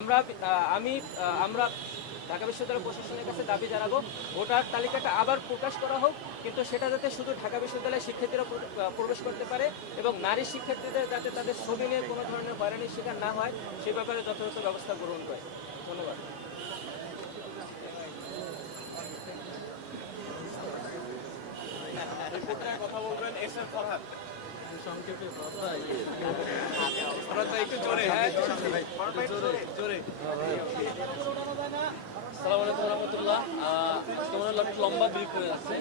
আমরা ঢাকা বিশ্ববিদ্যালয় প্রশাসনের কাছে দাবি জানাবো ভোটার তালিকাটা আবার প্রকাশ করা হোক, কিন্তু সেটা যাতে শুধু ঢাকা বিশ্ববিদ্যালয়ের শিক্ষার্থীরা প্রবেশ করতে পারে এবং নারী শিক্ষার্থীদের যাতে তাদের ছবি নিয়ে কোনো ধরনের হয়রানির শিকার না হয় সে ব্যাপারে যথাযথ ব্যবস্থা গ্রহণ করে। ধন্যবাদ। কথা বলবেন এস এম ফরহাদ। লম্বা ব্রিফ হয়ে যাচ্ছে,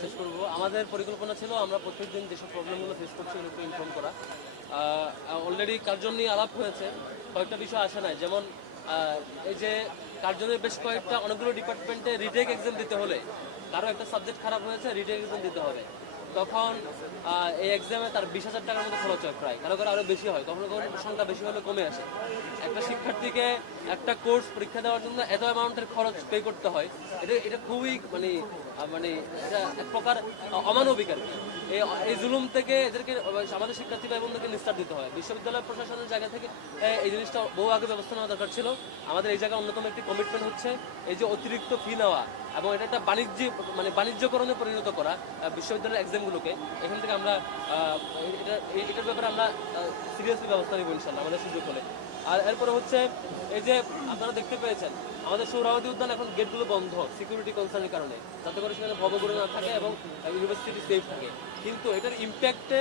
শেষ করবো। আমাদের পরিকল্পনা ছিল আমরা প্রত্যেকদিন যেসব প্রবলেমগুলো ফেস করছি এগুলো ইনফর্ম করা। অলরেডি কার্জন নিয়ে আলাপ হয়েছে, কয়েকটা বিষয় আসে নাই, যেমন এই যে কার্জনের বেশ কয়েকটা অনেকগুলো ডিপার্টমেন্টে রিটেক এক্সাম দিতে হলে কারো একটা সাবজেক্ট খারাপ হয়েছে, রিটেক এক্সাম দিতে হবে, তখন এই এক্সামে তার 20,000 টাকার মতো খরচ হয়, প্রায় কারো কারো আরও বেশি হয়, কখনো কখনো সংখ্যা বেশি হলে কমে আসে। একটা শিক্ষার্থীকে একটা কোর্স পরীক্ষা দেওয়ার জন্য এত অ্যামাউন্টের খরচ পে করতে হয়, এটা খুবই মানে এটা এক প্রকার অমানবিক আর কি। এই জুলুম থেকে এদেরকে আমাদের শিক্ষার্থী ভাই বোনদেরকে নিস্তার দিতে হয়। বিশ্ববিদ্যালয় প্রশাসনের জায়গা থেকে এই জিনিসটা বহু আগে ব্যবস্থা নেওয়া দরকার ছিল। আমাদের এই জায়গায় অন্যতম একটি কমিটমেন্ট হচ্ছে এই যে অতিরিক্ত ফি নেওয়া এবং এটা একটা বাণিজ্যকরণে পরিণত করা বিশ্ববিদ্যালয়ের এক্সামগুলোকে। এখান থেকে আমরা এটার ব্যাপারে আমরা সিরিয়াসলি ব্যবস্থা নেব ইনশাল্লাহ আমাদের সুযোগ হলে। আর এরপরে হচ্ছে এই যে আপনারা দেখতে পেয়েছেন আমাদের সোহরাওয়ার্দী উদ্যান এখন গেটগুলো বন্ধ সিকিউরিটি কনসার্নের কারণে, যাতে করে সেখানে ভবঘুরে না থাকে এবং ইউনিভার্সিটি সেফ থাকে। কিন্তু এটার ইম্প্যাক্টে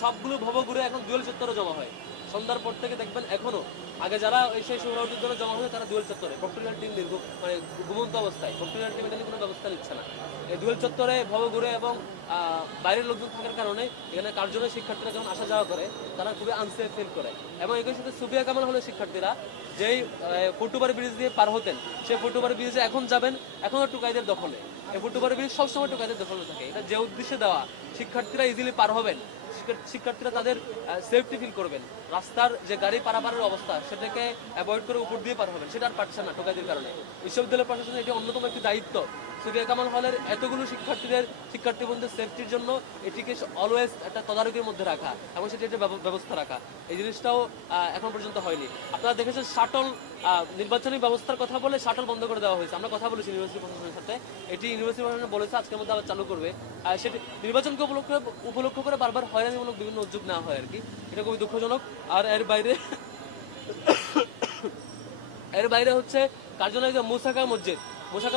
সবগুলো ভবঘুরে এখন দুয়েল চত্বরে জমা হয়। সন্ধ্যার পর থেকে দেখবেন এখনো আগে যারা সেই সোহরাওয়ার্দী উদ্যানে জমা হয় তারা দুয়েল চত্বরে, প্রক্টোরিয়াল টিম ঘুমন্ত অবস্থায়, প্রক্টোরিয়াল টিম এখানে কোনো ব্যবস্থা নিচ্ছে না। এই দুয়েল চত্বরে ভবঘুরে এবং বাইরের লোকজন থাকার কারণে এখানে কার্জনের শিক্ষার্থীরা যখন আসা যাওয়া করে তারা খুবই আনসেফ ফিল করে। এবং একই সাথে সুবিয়া কামাল হলের শিক্ষার্থীরা যেই ফুটুবাড়ি ব্রিজ দিয়ে পার হতেন, সেই ফুটুবাড়ি ব্রিজে এখন যাবেন এখনো টুকাইদের দখলে। এই ফুটুবাড়ি ব্রিজ সবসময় টুকাইদের দখলে থাকে। এটা যে উদ্দেশ্যে দেওয়া শিক্ষার্থীরা ইজিলি পার হবেন, শিক্ষার্থীরা তাদের সেফটি ফিল করবেন, রাস্তার যে গাড়ি পারাপারের অবস্থা সেটাকে অ্যাভয়েড করে উপর দিয়ে পার হবেন, সেটা আর পারছে না টোকাইদের কারণে। বিশ্ববিদ্যালয় প্রশাসনের এটি অন্যতম একটি দায়িত্ব সুবিয়া কামাল হলের এতগুলো শিক্ষার্থী বন্ধুদের সেফটির জন্য এটিকে অলওয়েজ একটা তদারকির মধ্যে রাখা এবং সেটি একটা ব্যবস্থা রাখা। এই জিনিসটাও এখন পর্যন্ত হয়নি। আপনারা দেখেছেন শাটল নির্বাচনী ব্যবস্থার কথা বলে শাটল বন্ধ করে দেওয়া হয়েছে। আমরা কথা বলেছি ইউনিভার্সিটি প্রশাসনের সাথে, এটি ইউনিভার্সিটি প্রশাসন বলেছে আজকের মধ্যে আবার চালু করবে। সেটি নির্বাচনকে উপলক্ষ করে বারবার হয়রানিমূলক বিভিন্ন উদ্যোগ নেওয়া হয় আর কি, এটা খুবই দুঃখজনক। আর এর বাইরে হচ্ছে কার্যালয় মুসাকা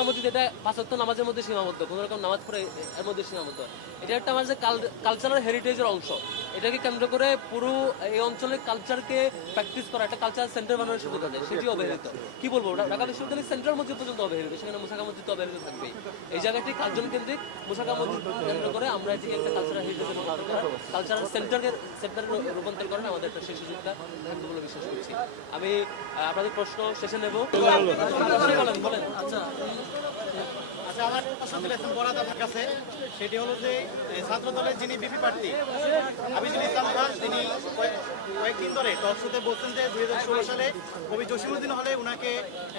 মসজিদ এটা 5 ওয়াক্ত নামাজের মধ্যে সীমাবদ্ধ, কোনো রকম নামাজ পড়ে এর মধ্যে সীমাবদ্ধ। এটা একটা আমাদের কালচারাল হেরিটেজের অংশ। এটাকে কেন্দ্র করে পুরো এই অঞ্চলের কালচারকে প্র্যাকটিস করা একটা কালচারাল সেন্টার বানানোর সুযোগ আছে, সেটি অবহেলিত। কি বলবো, ঢাকা বিশ্ববিদ্যালয়ের সেন্ট্রাল মসজিদ পর্যন্ত অবহেলিত, সেখানে মুসাকা মসজিদ তো অবহেলিত থাকবেই। এই জায়গাটি কার্জন কেন্দ্রিক মুসাকা মসজিদ কেন্দ্র করে আমরা এটিকে একটা কালচারাল হেরিটেজের কালচারাল সেন্টারে রূপান্তর করেন আমাদের একটা শেষ সুযোগটা থাকবে বলে বিশ্বাস করছি। আমি আপনাদের প্রশ্ন শেষে নেব। বলেন। আচ্ছা, আমার প্রশ্ন দিয়েছেন বরাদ আপনার কাছে, সেটি হলো যে ছাত্র দলের যিনি বিপি প্রার্থী আবিদুল ইসলাম খান, তিনি কয়েকদিন ধরে টক শোতে বলছেন যে 2016 সালে কবি জসিমউদ্দিন হলে ওনাকে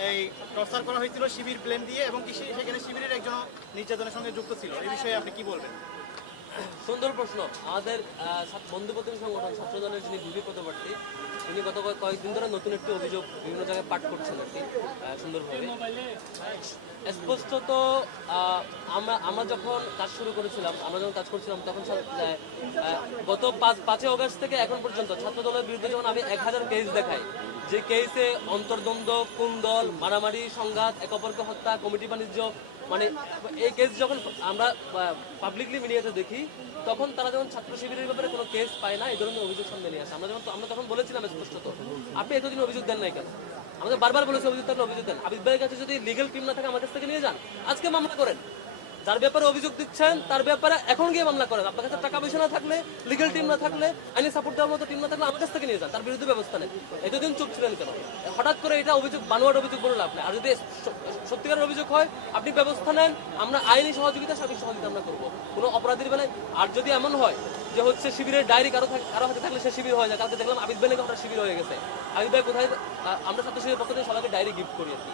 এই টর্চার করা হয়েছিল শিবির প্লেন দিয়ে এবং সেখানে শিবিরের একজন নির্যাতনের সঙ্গে যুক্ত ছিল। এই বিষয়ে আপনি কি বলবেন? সুন্দর প্রশ্ন। আমাদের বন্ধু প্রতিনিধি সংগঠন ছাত্র দলের যিনি বিপি পদপ্রার্থী তিনি গত কয়েকদিন ধরে নতুন একটি অভিযোগ বিভিন্ন জায়গায় পাঠ করছেন আর কি, সুন্দরভাবে। স্পষ্টত আমরা যখন কাজ করছিলাম তখন গত 5 অগস্ট থেকে এখন পর্যন্ত ছাত্র দলের বিরুদ্ধে যখন আমি 1000 কেস দেখাই, যে কেসে অন্তর্দ্বন্দ্ব, কুন্দল, মারামারি, সংঘাত, এক অপরকে হত্যা, কমিটি বাণিজ্য, মানে এই কেস যখন আমরা পাবলিকলি মিডিয়াতে দেখি, তখন তারা যখন ছাত্র শিবিরের ব্যাপারে কোনো কেস পায় না এই ধরনের অভিযোগ সামনে নিয়ে আসে। আমরা তখন বলেছিলাম স্পষ্টত, আপনি এতদিন অভিযোগ দেন নাই কেন? আমাদের বারবার বলেছি অভিযোগ থাকলে অভিযোগ দেন। আবিদ ভাইয়ের কাছে যদি লিগেল টিম না থাকে আমার কাছ থেকে নিয়ে যান, আজকে মামলা করেন। যার ব্যাপারে অভিযোগ দিচ্ছেন তার ব্যাপারে এখন গিয়ে মামলা করেন। আপনার কাছে টাকা পয়সা না থাকলে, লিগেল টিম না থাকলে, আইনি সাপোর্ট দেওয়ার মতো টিম না থাকলে আমার কাছ থেকে নিয়ে যান, তার বিরুদ্ধে ব্যবস্থা নেন। এতদিন চুপ ছিলেন কেন? হঠাৎ করে এটা অভিযোগ, বানোয়ার অভিযোগ বলে লাভ নেই। আর যদি সত্যিকারের অভিযোগ হয় আপনি ব্যবস্থা নেন, আমরা আইনি সহযোগিতা, সার্বিক সহযোগিতা আমরা করবো কোনো অপরাধীর বেলায়। আর যদি এমন হয় যে হচ্ছে শিবিরের ডায়েরি কারো হাতে থাকলে সে শিবির হয়ে যায়, কালকে দেখলাম আবিদ ভাই নাকি আমরা শিবির হয়ে গেছে। আবিদ ভাই কোথায়? আমরা ছাত্র শিবিরের পক্ষ থেকে সবাইকে ডায়েরি গিফট করি আর কি,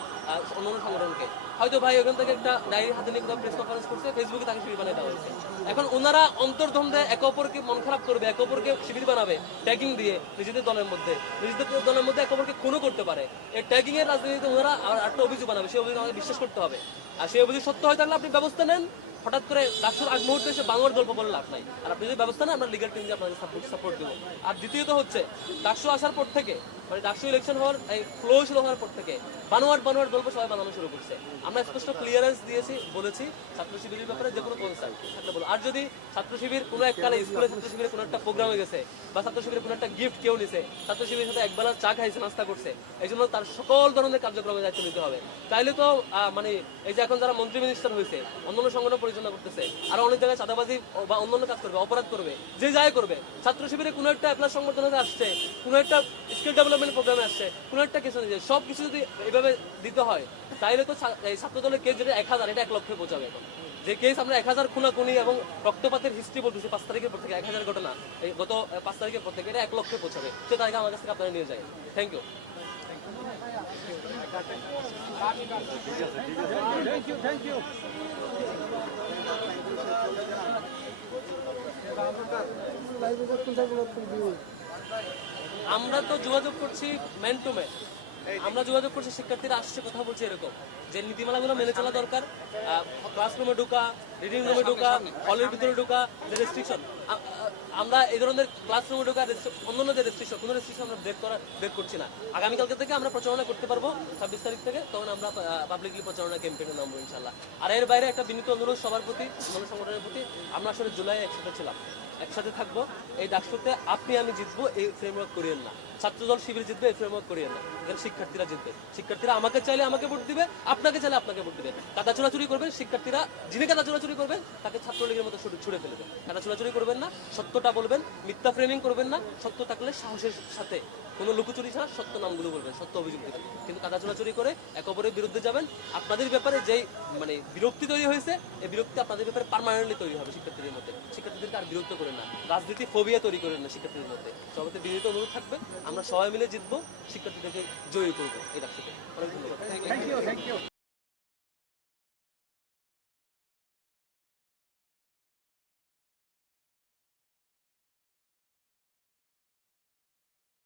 অন্যান্য সংগঠনকে। হয়তো ভাই ওখান থেকে একটা ডায়েরি হাতে নিয়ে প্রেস কনফারেন্স শেষ করছে, ফেসবুকে তাকে শিবির বানিয়ে দেওয়া হয়েছে। এখন ওনারা অন্তর্দ্বন্দ্বে একে অপরকে মন খারাপ করবে, একে অপরকে শিবির বানাবে ট্যাগিং দিয়ে নিজেদের দলের মধ্যে একে অপরকে খুনও করতে পারে। এই ট্যাগিং এর রাজনীতিতে ওনারা আর একটা অভিযোগ বানাবে, সেই অভিযোগ আমাকে বিশ্বাস করতে হবে। আর সেই অভিযোগ সত্য হয়ে থাকলে আপনি ব্যবস্থা নেন। হঠাৎ করে ডাকসুর আগ মুহূর্তে এসে বাংলার গল্প বলে লাভ নাই। আর আপনি যদি ব্যবস্থা নেন, আমরা লিগাল টিমকে আপনাদের সাপোর্ট দেবো। আর দ্বিতীয়ত হচ্ছে ডাকসু আসার পর থেকে, মানে ডাকসু ইলেকশন হওয়ার এই ফ্লো শুরু হওয়ার পর থেকে বানোয়াট গল্প সবাই বানানো শুরু করছে। আমরা স্পষ্ট ক্লিয়ারেন্স দিয়েছি, বলেছি ছাত্র শিবিরের ব্যাপারে যে কোনো কনসার্ন থাকলে বলো। আর যদি ছাত্র শিবির কোনো এককালে স্কুলে ছাত্র শিবিরের কোনো একটা প্রোগ্রামে গেছে বা ছাত্র শিবিরের কোনো একটা গিফট কেউ নিছে, ছাত্র শিবিরের সাথে একবেলা চা খাইছে, নাস্তা করছে, এই জন্য তার সকল ধরনের কার্যক্রমে দায়িত্ব নিতে হবে। তাইলে তো মানে এই যে এখন যারা মন্ত্রী মিনিস্টার হয়েছে, অন্যান্য সংগঠন পরিচালনা করতেছে, আর অনেক জায়গায় চাঁদাবাজি বা অন্যান্য কাজ করবে, অপরাধ করবে, যে যাই করবে, ছাত্র শিবিরে কোনো একটা অ্যাপ্লাস সংগঠনে আসছে, কোনো একটা স্কিল ডেভেলপমেন্ট প্রোগ্রামে আসছে, কোনো একটা কিছু নিয়ে সব কিছু যদি এইভাবে দিতে হয়, তাইলে তো এই ছাত্র দলের কেস যেটা 1000 এটা 1 লক্ষে পৌঁছাবে। এখন যে কেস আমরা 1000 খুনাখুনি এবং রক্তপাতের হিস্ট্রি বলতেছি 5 তারিখের পর থেকে, 1000 ঘটনা এই গত 5 তারিখের পর থেকে, এটা 1 লক্ষে পৌঁছাবে। সে তারিখে আমার কাছ থেকে আপনারা নিয়ে যায়। Thank you. আমরা তো যোগাযোগ করছি ম্যান টু ম্যান। আমরা যোগাযোগ করছি, শিক্ষার্থীরা আসছে, কথা বলছে এরকম যে নীতিমালাগুলো মেনে চলা দরকার, ক্লাসরুমে ঢোকা, রিডিং রুমে ঢোকা, হলের ভিতরে ঢোকা, যে রেস্ট্রিকশন, আমরা এই ধরনের ক্লাসরুমে ঢোকা অন্যান্য যে রেস্ট্রিকশন, কোনো রেস্ট্রিকশন আমরা ব্রেক করছি না। আগামীকালকে থেকে আমরা প্রচারণা করতে পারবো 26 তারিখ থেকে, তখন আমরা পাবলিকলি প্রচারণা ক্যাম্পেইনে নামবো ইনশাল্লাহ। আর এর বাইরে একটা বিনীত অনুরোধ সবার প্রতি, অন্য সংগঠনের প্রতি, আমরা আসলে জুলাই একসাথে ছিলাম, একসাথে থাকবো। এই ডাকসুতে আপনি আমি জিতবো এই ফ্রেমওয়ার্ক করিয়েন না, ছাত্রদল শিবির জিতবে এই ফ্রেমওয়ার্ক করিয়েন না। এখানে শিক্ষার্থীরা জিতবে, শিক্ষার্থীরা আমাকে চাইলে আমাকে ভোট দিবে, আপনাকে চাইলে আপনাকে ভোট দিবে। কাদা চোরাচুরি করবেন শিক্ষার্থীরা, যিনি কাদা চোরাচুরি করবেন তাকে ছাত্রলীগের মতো ছুড়ে ফেলবে। কাদা চোরাচুরি করবেন না, সত্যটা বলবেন, মিথ্যা ফ্রেমিং করবেন না, সত্য থাকলে সাহসের সাথে কোনো লুকোচুরি ছাড়া সত্য নামগুলো বলবেন, সত্য অভিযোগ দেবেন। কিন্তু কাদা চোরাচুরি করে এক অপরের বিরুদ্ধে যাবেন, আপনাদের ব্যাপারে যেই মানে বিরক্তি তৈরি হয়েছে, এই বিরক্তি আপনাদের ব্যাপারে পার্মানেন্টলি তৈরি হবে শিক্ষার্থীদের মধ্যে। শিক্ষার্থীদেরকে আর বিরক্ত করেন না, রাজনীতি ফোবিয়া তৈরি করেন না শিক্ষার্থীদের মধ্যে। সবাইকে বিনীত অনুরোধ থাকবে, আমরা সবাই মিলে জিতবো, শিক্ষার্থীদেরকে জয়ী করবো এই ডাকসুতে। অনেক ধন্যবাদ।